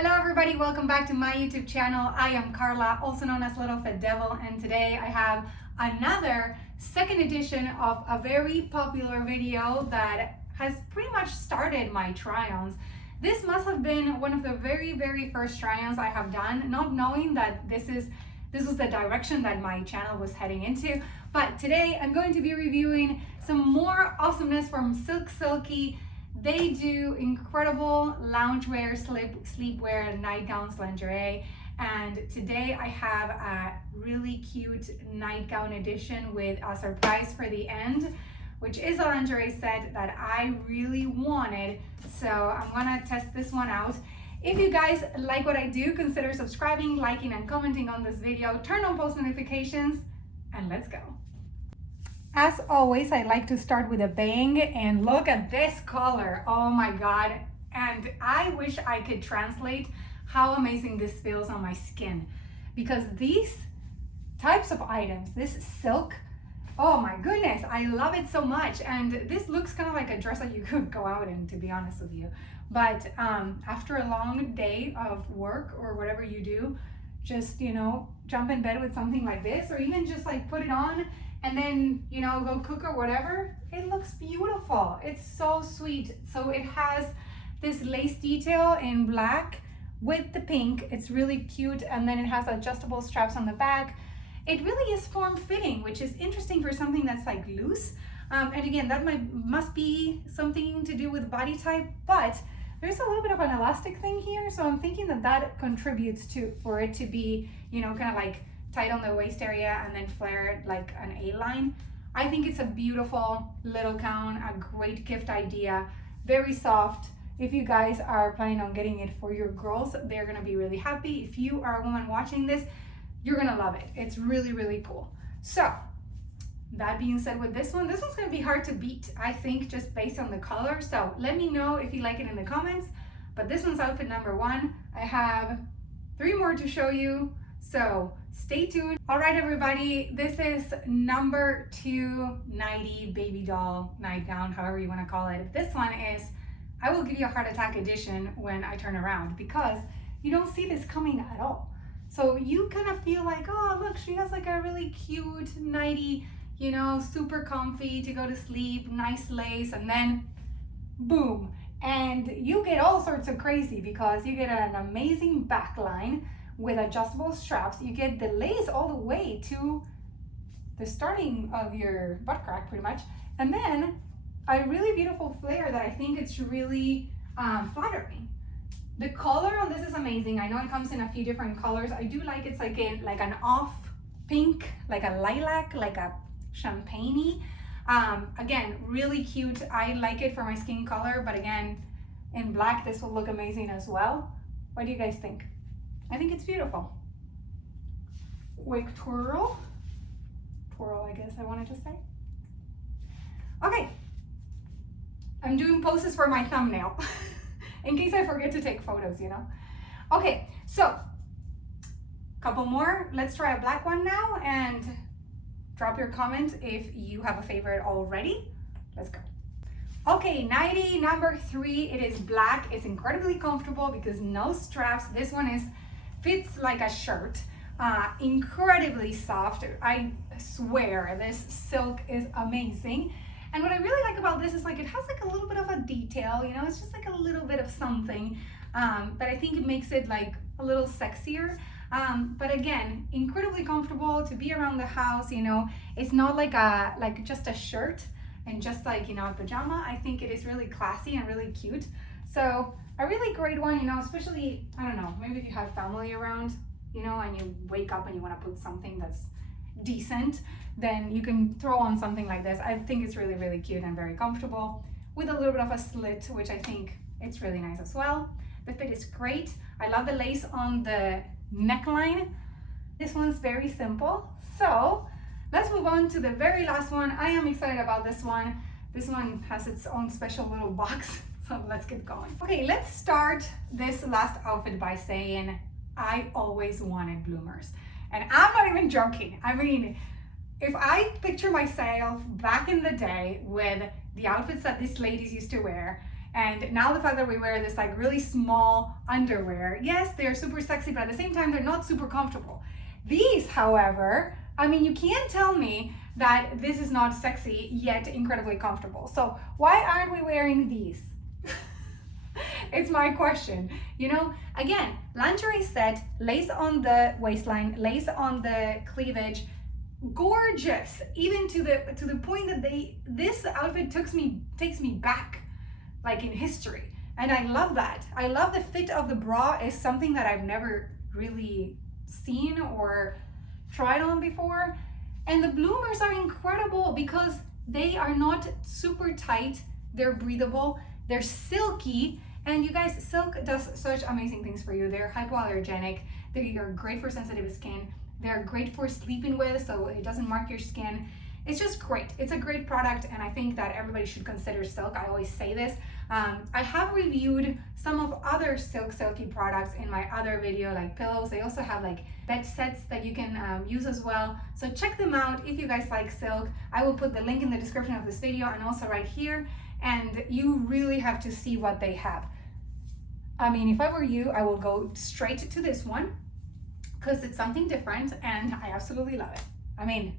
Hello everybody, welcome back to my YouTube channel. I am Carla, also known as LittleFitDevil, and today I have another second edition of a very popular video that has pretty much started my try-ons. This must have been one of the very first try-ons I have done, not knowing that this was the direction that my channel was heading into. But today I'm going to be reviewing some more awesomeness from SilkSilky. They do incredible loungewear, sleepwear, nightgowns, lingerie, and today I have a really cute nightgown edition with a surprise for the end, which is a lingerie set that I really wanted. So I'm gonna test this one out. If you guys like what I do, consider subscribing, liking, and commenting on this video. Turn on post notifications, and let's go. As always, I like to start with a bang, and look at this color. Oh my God. And I wish I could translate how amazing this feels on my skin, because these types of items, this silk, oh my goodness, I love it so much. And this looks kind of like a dress that you could go out in, to be honest with you. But after a long day of work or whatever you do, just, jump in bed with something like this, or even just like put it on and then, go cook or whatever. It looks beautiful. It's so sweet. So it has this lace detail in black with the pink. It's really cute. And then it has adjustable straps on the back. It really is form-fitting, which is interesting for something that's like loose. And again, that must be something to do with body type, but there's a little bit of an elastic thing here. So I'm thinking that contributes for it to be, kind of like tight on the waist area and then flare like an A-line. I think it's a beautiful little gown, a great gift idea, very soft. If you guys are planning on getting it for your girls, they're gonna be really happy. If you are a woman watching this, you're gonna love it. It's really cool. So that being said, with this one's gonna be hard to beat, I think, just based on the color. So let me know if you like it in the comments. But this one's outfit number 1. I have 3 more to show you, so stay tuned. All right, everybody, this is number 2 nighty baby doll nightgown, however you want to call it. This one is, I will give you a heart attack edition when I turn around, because you don't see this coming at all. So you kind of feel like, oh look, she has like a really cute nighty, super comfy to go to sleep, nice lace, and then boom, and you get all sorts of crazy because you get an amazing backline with adjustable straps. You get the lace all the way to the starting of your butt crack pretty much, and then a really beautiful flare that I think it's really flattering. The color on this is amazing. I know it comes in a few different colors. I do like it's like an off pink, like a lilac, like a champagne-y. Again, really cute. I like it for my skin color, but again, in black this will look amazing as well. What do you guys think? I think it's beautiful. Quick twirl, I guess I wanted to say. Okay, I'm doing poses for my thumbnail in case I forget to take photos, Okay, so couple more. Let's try a black one now, and drop your comment if you have a favorite already. Let's go. Okay, nighty number 3. It is black. It's incredibly comfortable because no straps. This one fits like a shirt. Incredibly soft. I swear this silk is amazing. And what I really like about this is like it has like a little bit of a detail, it's just like a little bit of something, but I think it makes it like a little sexier. But again, incredibly comfortable to be around the house. It's not like just a shirt and just like a pajama. I think it is really classy and really cute. So a really great one, especially, I don't know, maybe if you have family around, and you wake up and you want to put something that's decent, then you can throw on something like this. I think it's really cute and very comfortable with a little bit of a slit, which I think it's really nice as well. The fit is great. I love the lace on the neckline. This one's very simple. So let's move on to the very last one. I am excited about this one. This one has its own special little box. So let's get going. Okay, let's start this last outfit by saying I always wanted bloomers. And I'm not even joking. I mean, if I picture myself back in the day with the outfits that these ladies used to wear, And now the fact that we wear this like really small underwear, yes, they're super sexy, but at the same time, they're not super comfortable. These, however, I mean, you can't tell me that this is not sexy yet incredibly comfortable. So why aren't we wearing these? It's my question. You know, again, lingerie set, lace on the waistline, lace on the cleavage, gorgeous. Even to the point that this outfit takes me back, like in history, and I love that. I love the fit of the bra is something that I've never really seen or tried on before. And the bloomers are incredible because they are not super tight, they're breathable, they're silky. And you guys, silk does such amazing things for you. They're hypoallergenic, they are great for sensitive skin, they're great for sleeping with, so it doesn't mark your skin. It's just great. It's a great product, and I think that everybody should consider Silk. I always say this. I have reviewed some of other SilkSilky products in my other video, like pillows. They also have like bed sets that you can use as well. So check them out if you guys like Silk. I will put the link in the description of this video and also right here. And you really have to see what they have. I mean, if I were you, I will go straight to this one because it's something different and I absolutely love it. I mean,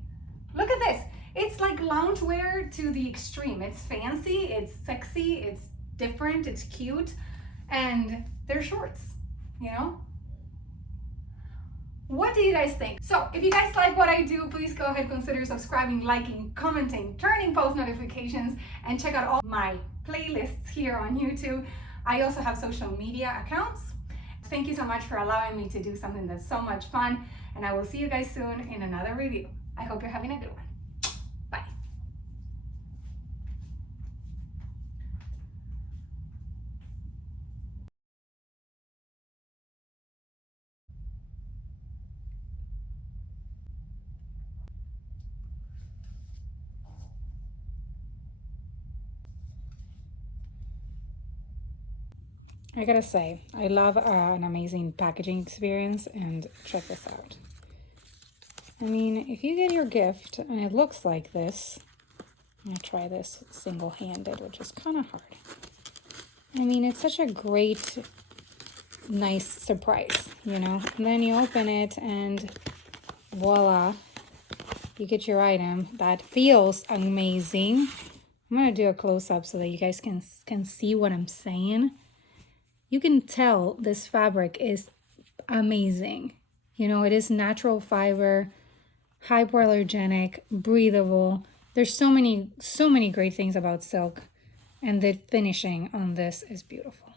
look at this. It's like loungewear to the extreme. It's fancy, it's sexy, it's different, it's cute, and they're shorts, you know? What do you guys think? So if you guys like what I do, please go ahead, consider subscribing, liking, commenting, turning post notifications, and check out all my playlists here on YouTube. I also have social media accounts. Thank you so much for allowing me to do something that's so much fun, and I will see you guys soon in another review. I hope you're having a good one. Bye. I gotta say, I love an amazing packaging experience, and check this out. I mean, if you get your gift and it looks like this, I'm gonna try this single-handed, which is kind of hard. I mean, it's such a great, nice surprise, you know? And then you open it and voila, you get your item that feels amazing. I'm gonna do a close-up so that you guys can see what I'm saying. You can tell this fabric is amazing. You know, it is natural fiber, hypoallergenic, breathable. There's so many great things about silk, and the finishing on this is beautiful.